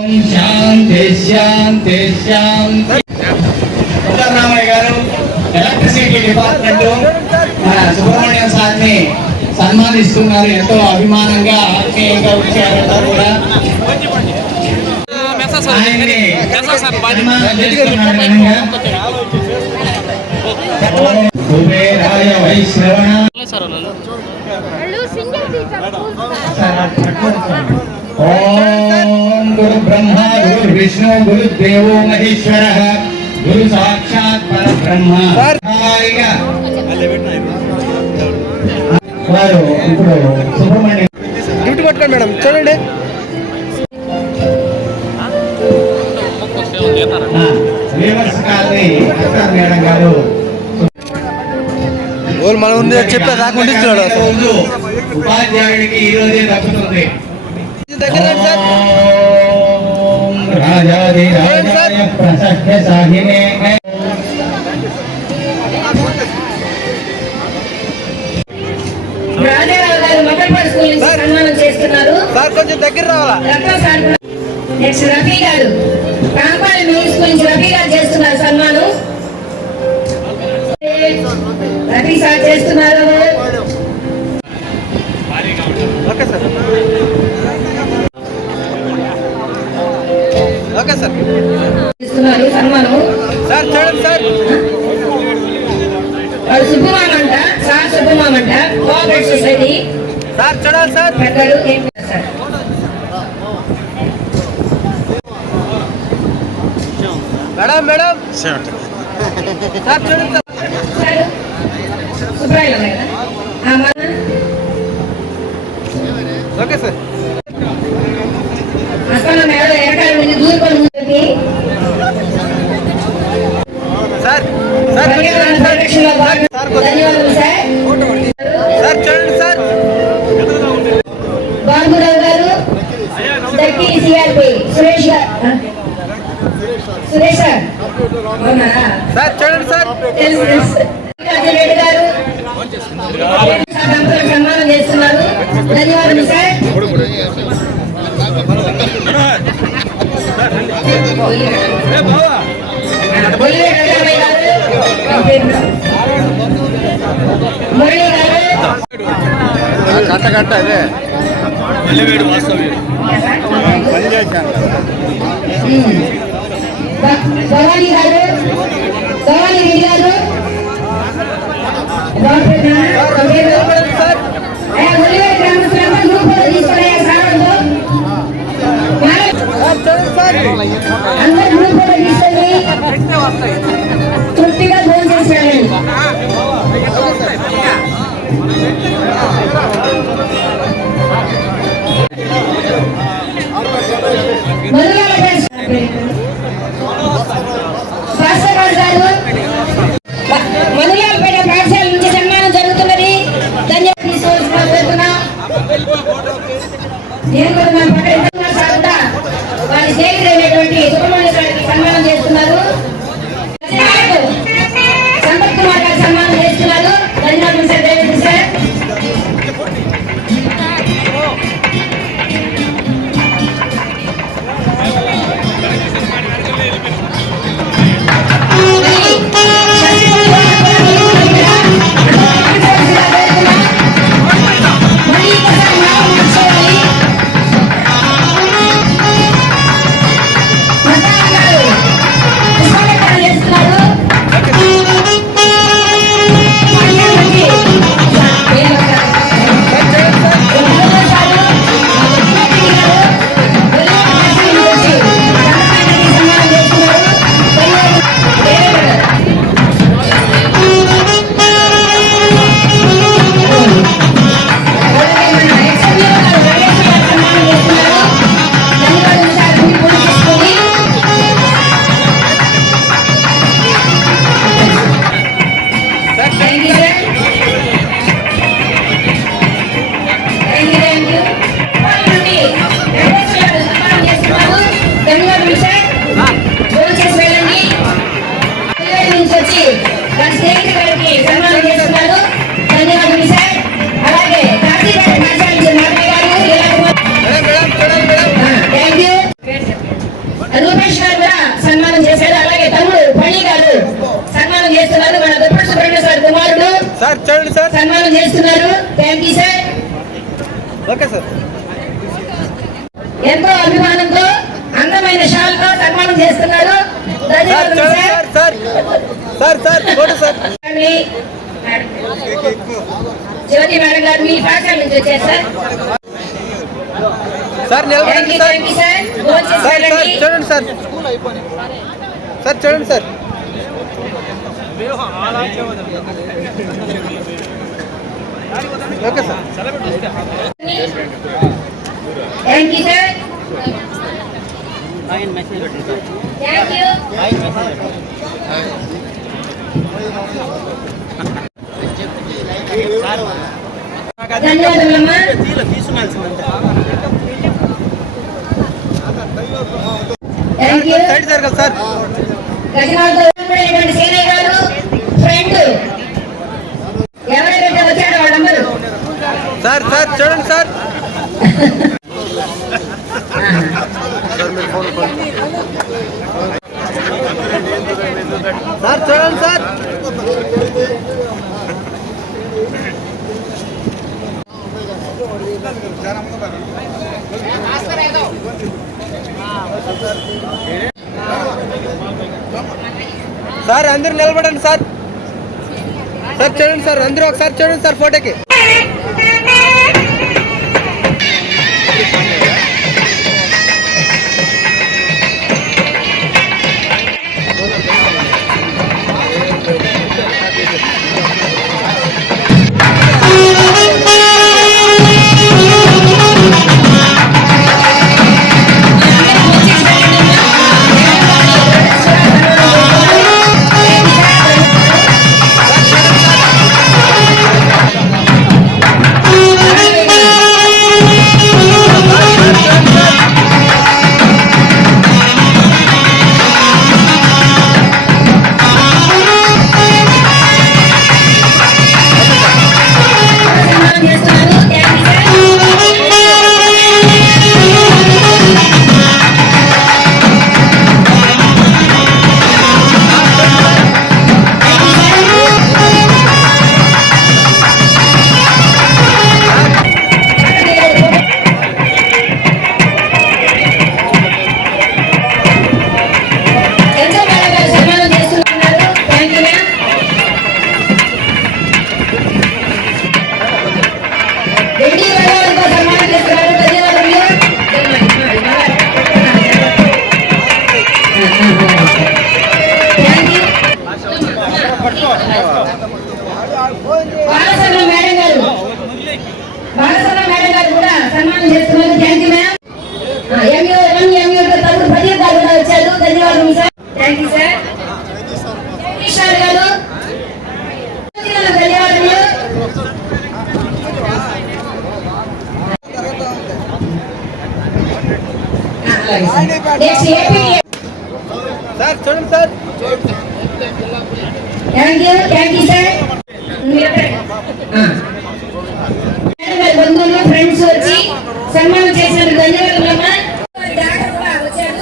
ఓం శాంతి శాంతి శాంతి. రామయ్య గారు, ఎలక్ట్రిసిటీ డిపార్ట్మెంట్ సుబ్రహ్మణ్యం సార్ని సన్మానిస్తున్నారు. ఎంతో అభిమానంగా ఆత్మీయంగా వచ్చారు. కూడా ఆయన్ని కుబేరాయ వైశ్రవణ. ఓం గురు బ్రహ్మ గురు విష్ణు గురు దేవో మహేశ్వర గురు సాక్షాత్ పరబ్రహ్మ. వారు ఇప్పుడు సుబ్రహ్మణ్యం డ్యూటీ పట్టుకోండి మేడం, చూడండి. మేడం గారు మనం ఉంది చెప్పే రాకుండా ఉపాధ్యాయుడికి ఈ రోజే దక్కుతుంది. ప్రసక్త సాహినే. రాజారావు గారు స్కూల్ నుంచి సన్మానం చేస్తున్నారు. సార్ కొంచెం దగ్గర రావాలా? రత్న సార్ కూడా. నెక్స్ట్ రఫీ గారు కాంపాలి మిడిల్ స్కూల్ నుంచి రఫీ గారు చేస్తున్నారు సన్మానం. రఫీ సార్ చేస్తున్నారు. Okay sir. Okay sir. చేస్తున్నారు సన్మానం. సార్ చూడండి సార్. వాడు సుబ్బమామంట, సార్ సుబ్బమామంట, కోఆపరేటివ్ సొసైటీ. సార్ చూడాలి సార్. పెద్దలు ఏం సార్. మేడం మేడం సార్ చూడండి సార్. సార్ సుబ్రాయిలో కదా. Okay sir. అసలు మేడం ఎరకాల నుంచి దూరుకొని ముందుకి సార్ సార్ పరిరక్షణలో ధన్యవాదాలు సార్. సార్ చూడండి సార్. బాబురావు గారు, దక్కి సిఆర్పి సురేష్ గారు. సురేష్ సార్ అవునా? సార్ చూడండి సార్. రెడ్డి గారు సన్మానం చేస్తున్నారు. ధన్యవాదాలు సార్. మురళి గారు కట్ట అదే భవానీ గారు, భవానీ రెడ్డి గారు, అందరూ గ్రూప్ తీసుకొని తృప్తిగా భోజనం చేశారండి. మనుయాలపేట పాఠశాల నుంచి సన్మానం జరుగుతున్నది. ధన్యవాదాలు తీసుకోవాల్సిన నేను కూడా మన పక్కన సార్ కూడా వారి స్నేహితుడైనటువంటి సుబ్రహ్మణ్య గారికి సన్మానం చేస్తున్నారు. సంపత్ కుమార్ గారు సన్మానం చేస్తున్నారు. ధన్యవాదాలు సార్. దయచేసి సార్. రూపేష్ గారు కూడా సన్మానం చేశారు. అలాగే తమ్ముడు పల్లి గారు సన్మానం చేస్తున్నారు. మన దుప్పటి సుబ్రహ్మణ్య సార్ కుమారుడు సార్ చూడండి సార్. సన్మానం చేస్తున్నారు. Thank you sir. Okay sir. ఎంతో అభిమానంతో అందమైన షాల్తో సన్మానం చేస్తున్నారు. ధన్యవాదాలు sir. Sir sir sir photo sir. Jyothi madam గారు మీ పాఠశాల నుంచి వచ్చారు సార్. సార్ నిలబడండి సార్. Thank you sir. భోజనం సార్ చేయండి. చూడండి సార్. సార్ చూడండి sir. Okay sir. Thank you sir. Thank you. ధన్యవాదాలమ్మా. Thank you. సైడ్ జరగాలి సార్. గజనాలతో ఉన్నటువంటి సేనయ్య గారు ఫ్రెండ్ ఎవరైతే వచ్చారో వాళ్ళందరూ సార్ సార్ చూడండి సార్. సార్ అందరూ నిలబడండి సార్. సార్ చూడండి సార్, అందరూ ఒకసారి చూడండి సార్ ఫోటోకి. సార్ చూడండి సార్. Thank you sir. బంధువులు ఫ్రెండ్స్ వచ్చి సన్మానం చేసినందుకు ధన్యవాదాలమ్మా. డాక్టర్ కూడా వచ్చారు,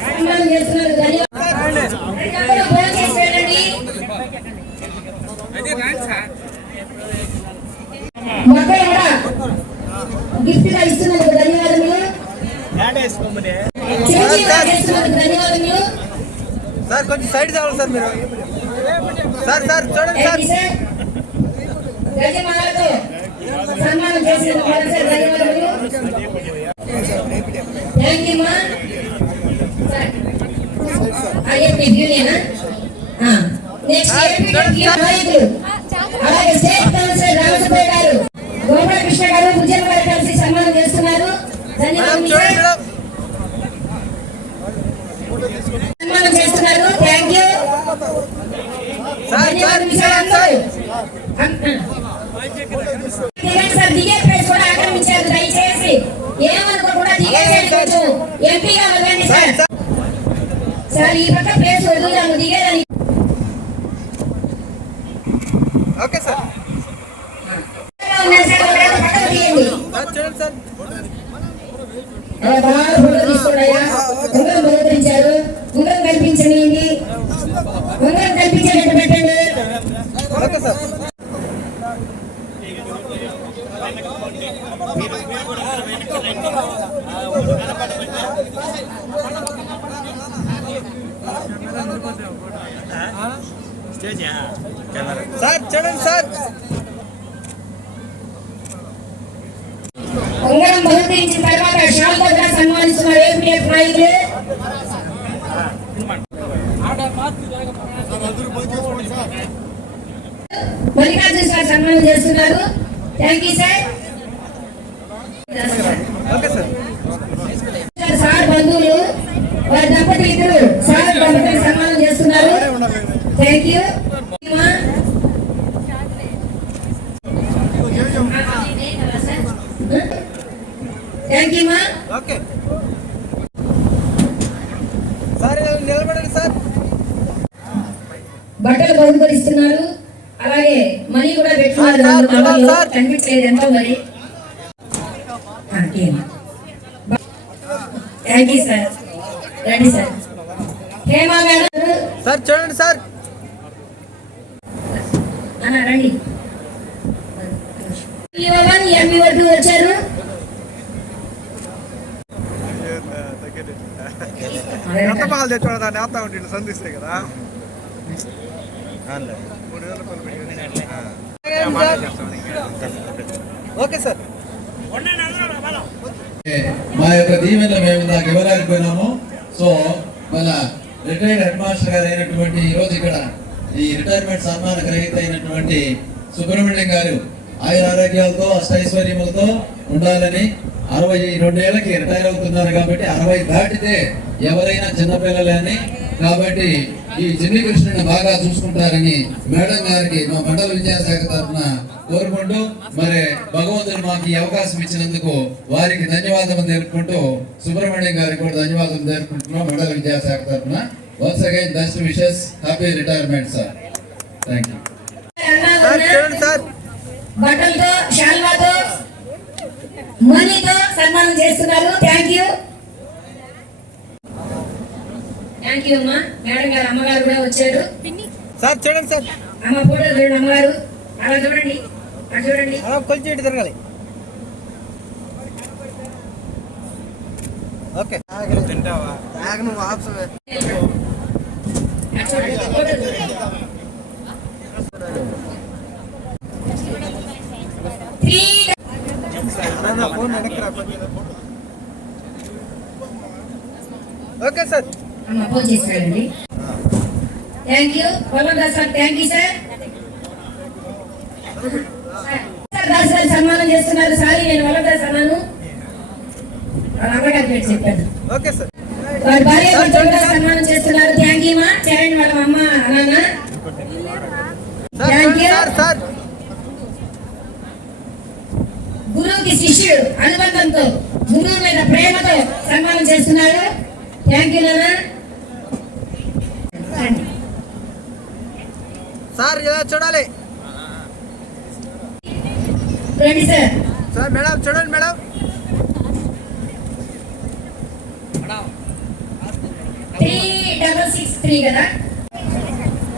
సన్మానం చేస్తున్నందుకు ధన్యవాదాలు. ఫోన్ చేసి వెళ్ళండి. మొక్కలు కూడా గిఫ్ట్ గా ఇస్తున్నందుకు ధన్యవాదములు. ధన్యవాదములు సార్. కొంచెం సైడ్ కావాలి సార్ మీరు. సార్ సార్ చూడండి సార్. గజమాలతో సన్మానం చేసినందుకు ధన్యవాదములు. థ్యాంక్ యూ మా. అలాగే స్టేట్ కౌన్సిలర్ రామసుబ్బయ్య గారు, గోపాలకృష్ణ గారు, భుజన్ గారు కలిసి సన్మానం చేస్తున్నారు. ధన్యవాదాలు. సన్మానం చేస్తున్నారు. Thank you. సార్ దిగే ప్లేస్ కూడా ఆక్రమించారు. దయచేసి ఏమనుకోకుండా దిగేసేయచ్చు. ఎంపీగా వెళ్ళండి సార్. సార్ ఈ పక్క ప్లేస్ వదులుదాము, దిగేదని. Okay sir. చూడండి సార్. ఫోటో తీసుకోండియా. ఉంగరం బహుకరించారు. ఉంగరం కల్పించండి. ఉంగరం కల్పించేటట్టు పెట్టండి. Okay sir. సార్ చూడండి సార్. ఉంగరం బహుకరించిన తర్వాత షాల్ కూడా సన్మానిస్తున్నారు ఏపీఎఫ్ నాయకులు. మల్లికార్జున సార్ సన్మానం చేస్తున్నారు. Thank you sir. Okay sir. Sir బంధువులు వారి దంపతులు ఇద్దరు సార్ దంపతులు సన్మానం చేస్తున్నారు. Thank you. థ్యాంక్ యూ మా. ఓకే సార్ నిలబడండి సార్. బట్టలు బహుకరిస్తున్నారు. అలాగే మనీ కూడా పెట్టుకున్నారు. కనిపించలేదు ఎంతో మరి. Thank you sir. రండి సార్. హేమా మేడం సార్ చూడండి సార్. రండి. MBO1 MBO2 వచ్చారు. ఎంత పాలు తెచ్చుకోవడం దాన్ని వేస్తా ఉంటే ఇట్లా సంధిస్తాయి కదా. Okay sir. మా యొక్క దీవెనలు మేము నాకు ఇవ్వలేకపోయినాము. సో మన రిటైర్డ్ హెడ్ మాస్టర్ గారు అయినటువంటి ఈరోజు ఇక్కడ ఈ రిటైర్మెంట్ సన్మాన గ్రహీత అయినటువంటి సుబ్రహ్మణ్యం గారు ఆయుర ఆరోగ్యాలతో అష్టైశ్వర్యములతో ఉండాలని 62 ఏళ్ళకి రిటైర్ అవుతున్నారు కాబట్టి 60 దాటితే ఎవరైనా చిన్నపిల్లలని కాబట్టి ఈ చిన్ని కృష్ణుని బాగా చూసుకుంటారని మేడం గారికి మా మండల విద్యాశాఖ తరఫున కోరుకుంటూ మరి భగవంతుడు మాకు ఈ అవకాశం ఇచ్చినందుకు వారికి ధన్యవాదాలు తెలుపుకుంటూ సుబ్రహ్మణ్యం గారికి కూడా ధన్యవాదాలు తెలుపుకుంటున్నాం మండల విద్యాశాఖ తరఫున. Once again best wishes, happy retirement sir. Thank you. బట్టలతో శాల్వాతో మనీతో సన్మానం చేస్తున్నారు. థ్యాంక్ యూ అమ్మా. మేడం గారు అమ్మగారు కూడా వచ్చారు సార్. చూడండి సార్. అమ్మ ఫోటో చూడండి అమ్మగారు. అలా చూడండి, అటు చూడండి. కొంచెం ఇటు తిరగాలి. ఓకే తింటావా? నువ్వు ఆప్షన్ ఓకే సార్. ఫోన్ చేసి వెళ్ళండి. Thank you Vallabhadas sir. Thank you sir. Das గారు సన్మానం చేస్తున్నారు. సారీ నేను వల్లభదాస్ అన్నాను, వాళ్ళ అమ్మగారి పేరు చెప్పాను. Okay sir. వారి భార్య కూడా సన్మానం చేస్తున్నారు. థ్యాంక్ యూ మా. చరణ్ వాళ్ళ అమ్మ నాన్న. Thank you sir. గురువుకి శిష్యుడు అనుబంధంతో గురువు మీద ప్రేమతో సన్మానం చేస్తున్నారు. థ్యాంక్ యూ నాన్న. సార్ ఇలా చూడాలి. రండి సార్. సార్ మేడం చూడండి మేడం. 3663 కదా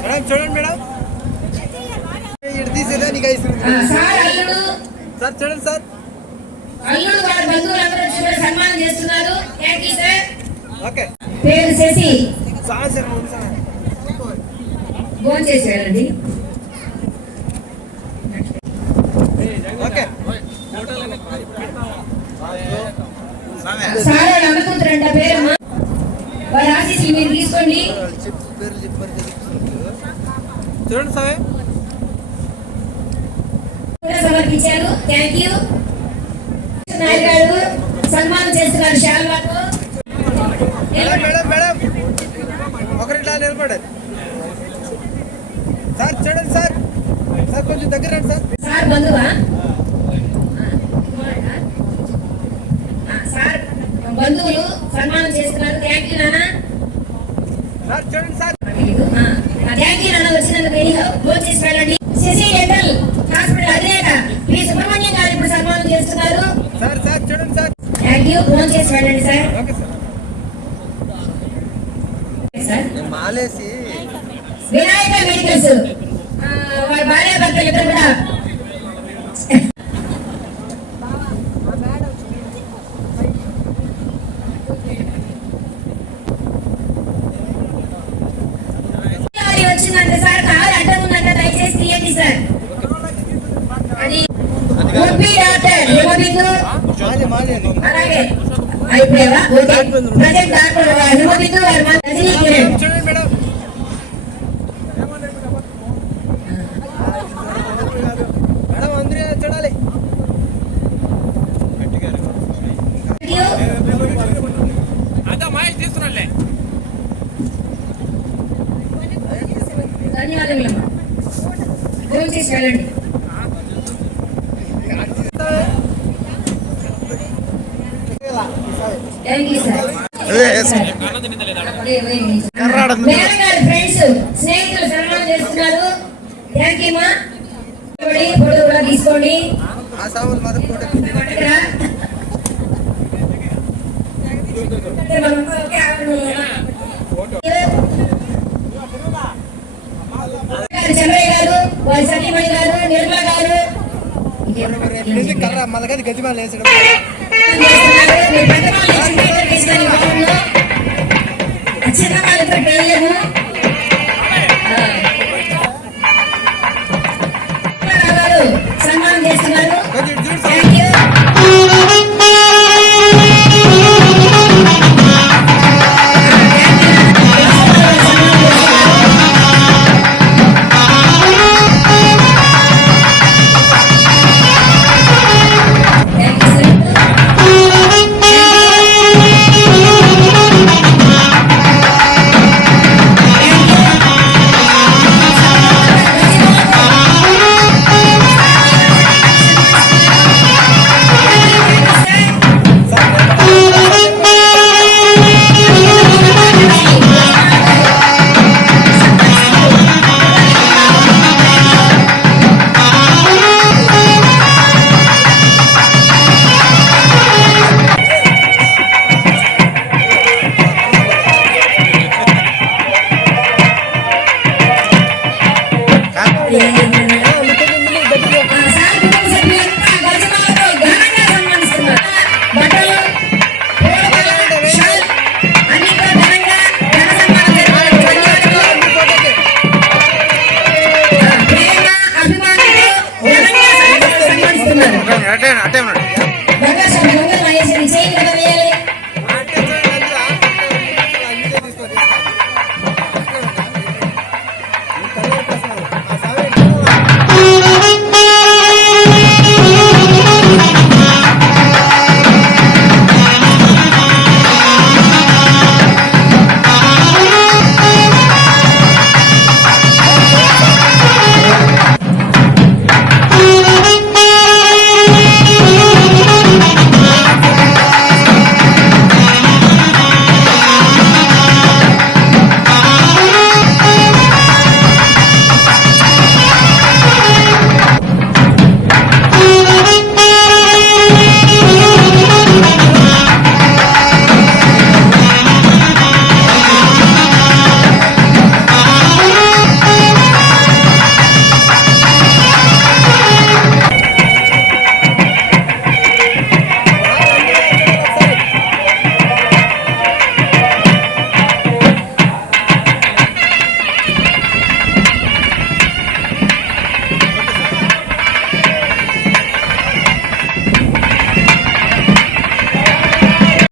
మేడం. చూడండి మేడం. ఇటు తీసేదా నీకు ఐస్ సార్ అల్లుడు. సార్ చూడండి సార్. అల్లుడు వాళ్ళ బంధువులందరూ కూడా సన్మానం చేస్తున్నారు. Thank you sir. ఓకే. పేరు శశి. సార్ సార్ ఫోన్ చేసి వెళ్ళండి. ఓకే. సార్ నమ్మకూతురంట పేరమ్మా. వారి ఆశీస్సులు మీరు తీసుకోండి. చూడండి సార్. సమర్పించారు. Thank you. నాయక్ గారు సన్మానం చేస్తున్నారు శాల్వాతో. మేడం మేడం ఒకరిలా నిలబడారు. సార్ చూడండి సార్. సార్ కొంచెం దగ్గర రండి సార్. సార్ బంధువా? సార్ బంధువులు సన్మానం చేస్తున్నారు. థ్యాంక్ యూ నాన్న. సార్ చూడండి సార్. థ్యాంక్ యూ నాన్న. వచ్చినందుకు ఫోన్ చేసి వెళ్ళండి. శశి డెంటల్ హాస్పిటల్ అధినేత పి సుబ్రహ్మణ్యం గారు ఇప్పుడు సన్మానం చేస్తున్నారు. సార్ సార్ చూడండి సార్. Thank you. ఫోన్ చేసి వెళ్ళండి సార్. Okay sir. మాలేసి వినాయక మెడికల్స్ వారి భార్య భర్తలు ఇద్దరు కూడా వచ్చిందంటే సార్ కారు అడ్డం ఉందంట, దయచేసి తీయండి సార్. అది అలాగే అయిపోయావా? Present doctor Himabindu Rajani Kiran. చూడండి మేడం. మేడం అందరూ చూడాలి. ధన్యవాదములమ్మా. ఫోన్ చేసి వెళ్ళండి. Thank you sir. మేడం గారి ఫ్రెండ్స్ స్నేహితులు సన్మానం చేస్తున్నారు. థ్యాంక్ యూ మా. ఫోటో కూడా తీసుకోండి. ఆ సావులు మాత్రం ఫోటో చంద్రయ్య గారు, వారి సతీమణి గారు, నిర్మల గారు. కర్ర మన గది గజిమాలు వేసాడు.